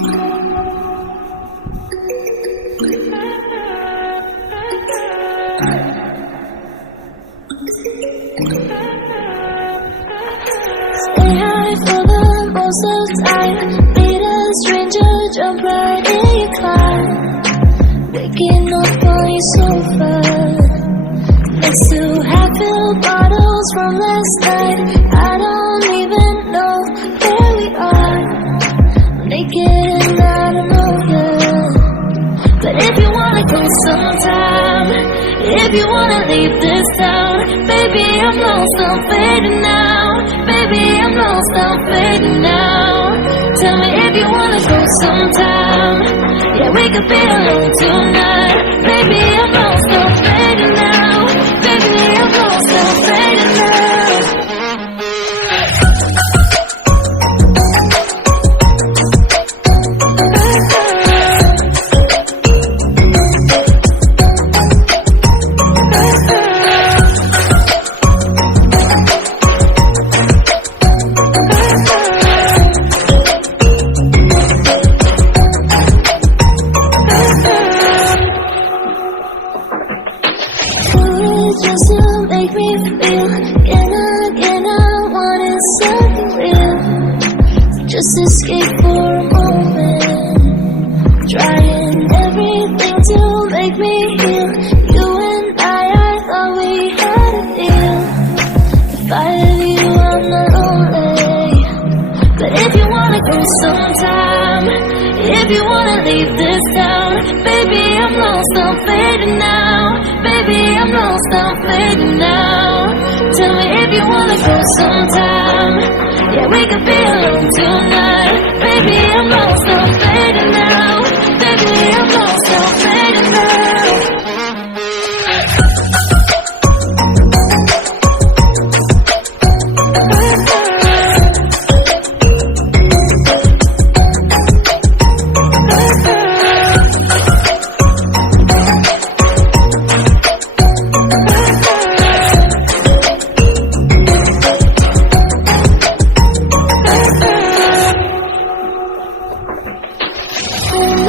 Stay high for the most of the time. Meet a stranger, jump right in your car. Waking up on your sofa next to half-filled bottles from last night. I don't even know where we are. Naked and I don't know you. But if you wanna go sometime, if you wanna leave this town, baby, I'm lost, I'm fading now. Baby, I'm lost, I'm fading now. Tell me if you wanna go sometime. Yeah, we could be alone tonight. Baby, I'm lost, I'm fading now. Baby, I'm lost, I'm fading now. Just to make me feel again, I wanted something real. Just escape for a moment, trying everything to make me heal. You and I thought we had a deal. If I have you, I'm not lonely. But if you wanna go sometime, if you wanna leave this town, baby, I'm lost, I'm fading now. Baby, I'm lost, I'm fading now. Tell me if you wanna go sometime. Yeah, we could be alone tonight. Baby, I'm lost, I'm fading now. Baby, I'm lost, I'm fading now.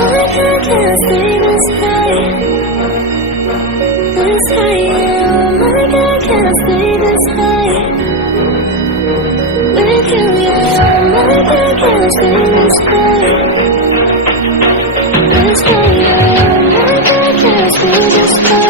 I can't stay this high, yeah. Oh my God, can't stay this high with you, yeah. Oh my God, can't stay this high, yeah. Oh my God, can't stay this high.